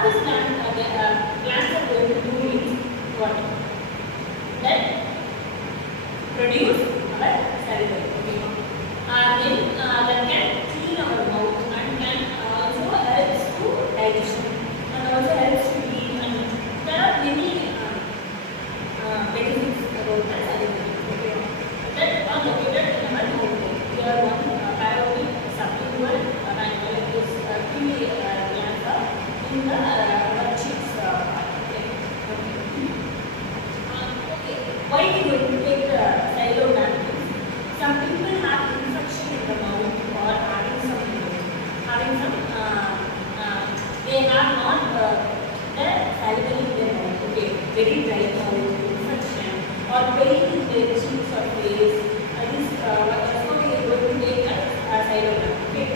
What this glands are going to do is what? That produce our salivary. Okay. Then that can clean our mouth and can also helps to digestion and also helps to eat, and there are many benefits about the salivary. Okay. That are located in our mouth. They are one parallel sublingual and this three glands are in the our cheeks. Okay. Okay. Why we going to take the Sailogram? Some people have infection in the mouth or having some they have not the salivary in their mouth. Okay, very dry mouth, infection or pain in their cheeks or face. This so we are going to take a Sailogram. Okay,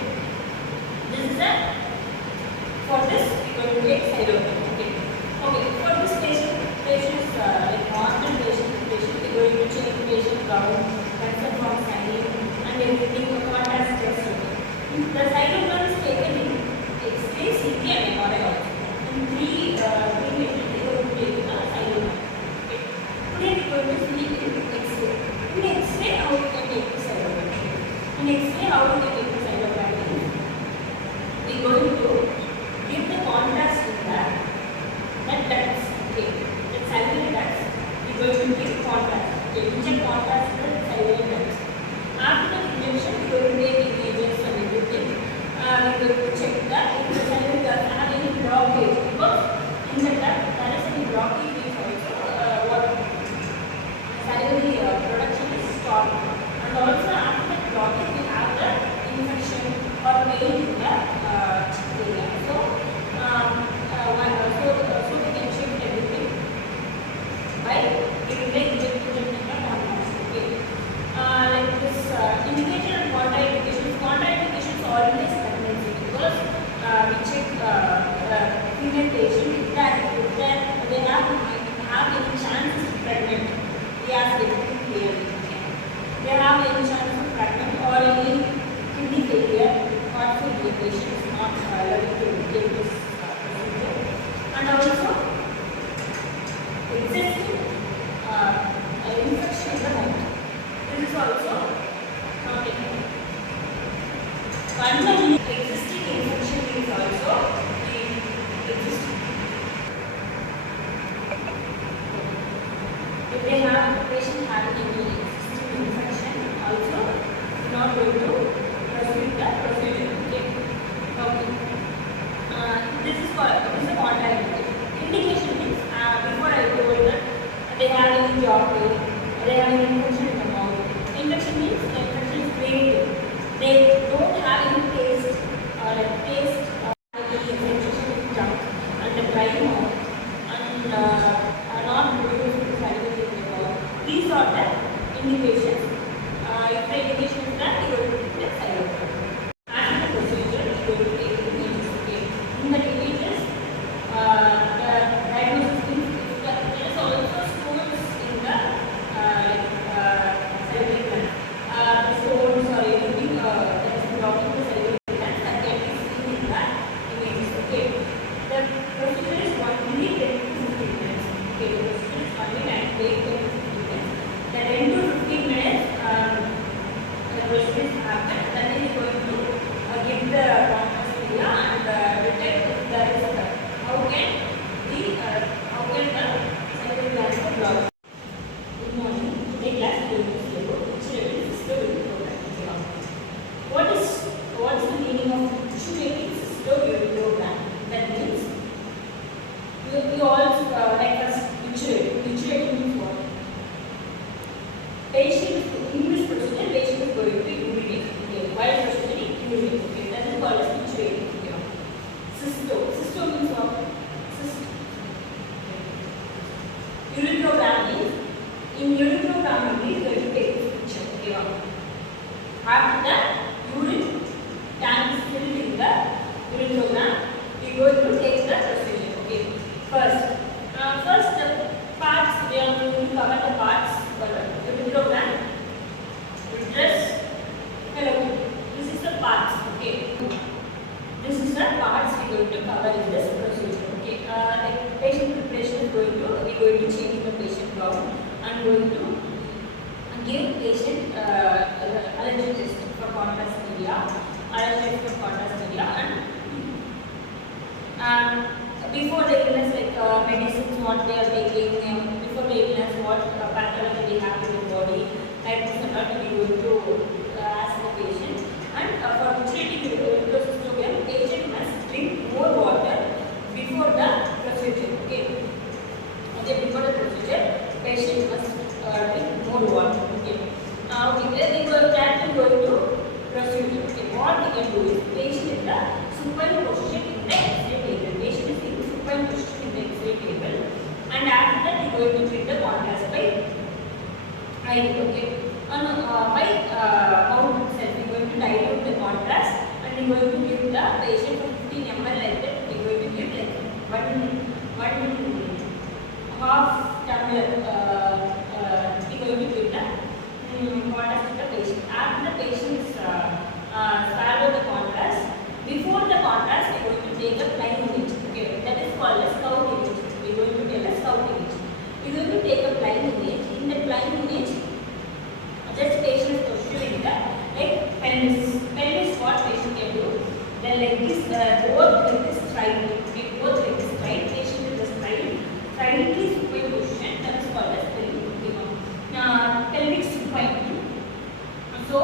this is a for this we are going to take Sailogram. Okay, okay. For this patients like normal patient we are going to check patient count, consent from signing, and everything contrast test. The Sailogram is taken in X-ray, CT, and MRI also. In three methods we are going to take the Sailogram. Okay. Today we are going to see in X-ray. In X-ray, how we can take the Sailogram? In X-ray, how we can take the Sailogram? We are going to give the contrast in the ducts. Okay. The salivary ducts. We are going to give contrast. Okay. Inject contrast in the salivary ducts. After the injection, we are going to take images and everything. We are going to check that if the salivary duct have any blockage, because in the duct there is any blockage is also what salivary production is stopped, and also after the blockage we have the infection or pain in the area. So so we can check everything by giving the injection in the contrast. Okay. Like this indication and contraindications. Contraindications always pregnancy, because we check female patient that they have any chance to be pregnant. We ask everything clearly. They have any chance of pregnant or any kidney failure, heart failure patient is not allowed to take this procedure. And also existing infection in the mouth. This is also not taken. Finally, existing infection is also existing. If they have a patient having any existing infection, also not going to proceed the procedure. Okay. Okay. This is a contraindication. Indication means before I told that they have any jaw pain, they have an infection in the mouth. Infection means the infection is created. They don't have any taste any infection in tongue and the dry mouth and are not producing salivary in the mouth. These are the indications. If the indication is that, you will take the Sailogram. After the procedure, you will take the images. Okay. In the images, the diagnosis means there is also stones in the salivary gland. The stones or anything that is blocking the salivary gland that can be seen in the images. Okay. The procedure is only 10 to 15 minutes. Okay. The procedure is only 10 to 15 minutes. The 10 to 15 minutes, the procedure is happened. Then it is going to give the contrast area and detect if there is how can the salivary glands are blocked. Good morning. Today class we will see about injected Sialogram. What is the meaning of injected Sialogram? That means we all like us inject. Inject means what? Patient English procedure. Patient is going to urinate. Okay. While procedure urinate. Okay. That is called as inject. Okay. Cysto means what? Uretrogram means in uretrogram we are going to take this picture. Okay. After that, urine tank is filled in the uretrogram. We are going to take the procedure. Okay. First the parts we are going to cover the parts. Uretrogram, uterus. Hello. This is the parts. Okay. This is the parts we are going to cover in this procedure. going to change the patient gown and going to give patient allergy test for contrast media, and before the illness, like medicines what they are taking, before the illness what pathology they have in the body, like this and that we going to ask the patient. And for treating uretrostomium, patient must drink more water before the procedure. Okay, before the procedure, patient must drink more water. Okay, then we go that we go to procedure. Okay, what we can do is patient in the supine position in the X-ray table. Patient is in the supine position in the X-ray table, and after that we going to treat the contrast by IV. Okay, by mouth itself we going to dilute the contrast, and we going to give the patient 15 ml like that. We going to give like one half tumbler. We going to give the contrast to the patient. After the patient swallow the contrast, before the contrast we going to take a plain image. Okay, that is called as scout image. We going to tell a scout image. We going to take a plain image. In the plain image, just patient posture in the like pelvis. Pelvis what patient can do? The leg is both leg is straight. Both leg is straight. Patient is the slightly supine position. That is called as pelvic supine. So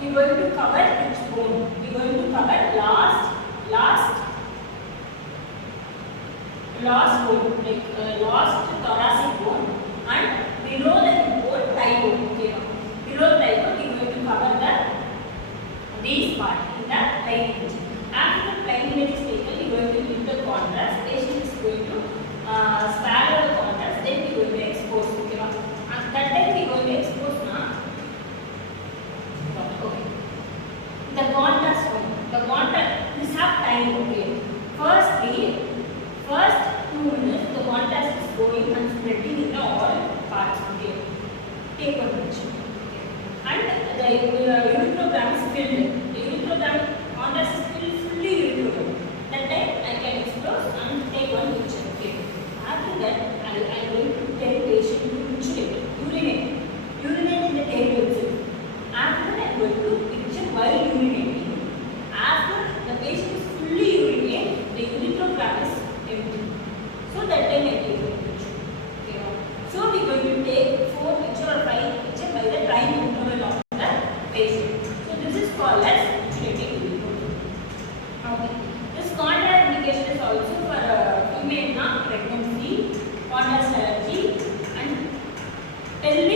we are going to cover which bone? We are going to cover last bone, like last thoracic bone, and below the hip bone, thigh bone. Okay, below thigh bone we are going to cover these part in the plain image. After the plain image is taken, we are going to give the contrast. Patient is going to swallow the contrast. Then we are going to expose. Okay, and that time we are going to expose now. Okay, the contrast one. The contrast. This have time. Okay, first 2 minutes the contrast is going and spreading in all parts. Okay, take one picture. Okay, and the uretrogram is filled. The uretrogram contrast is filled fully uretrogram. That time I can expose and take one picture. Okay, after that I am going to tell patient to urinate in the table itself. After that I am going to picture while urinating. After the patient is fully urinated, the uretrogram is empty. So that time I take a picture. Okay. So we are going to take 4 picture or 5 picture by the time interval of the patient. So this is called as taking urine. Okay. This contraindication is also for female pregnancy, contrast allergy, and pelvic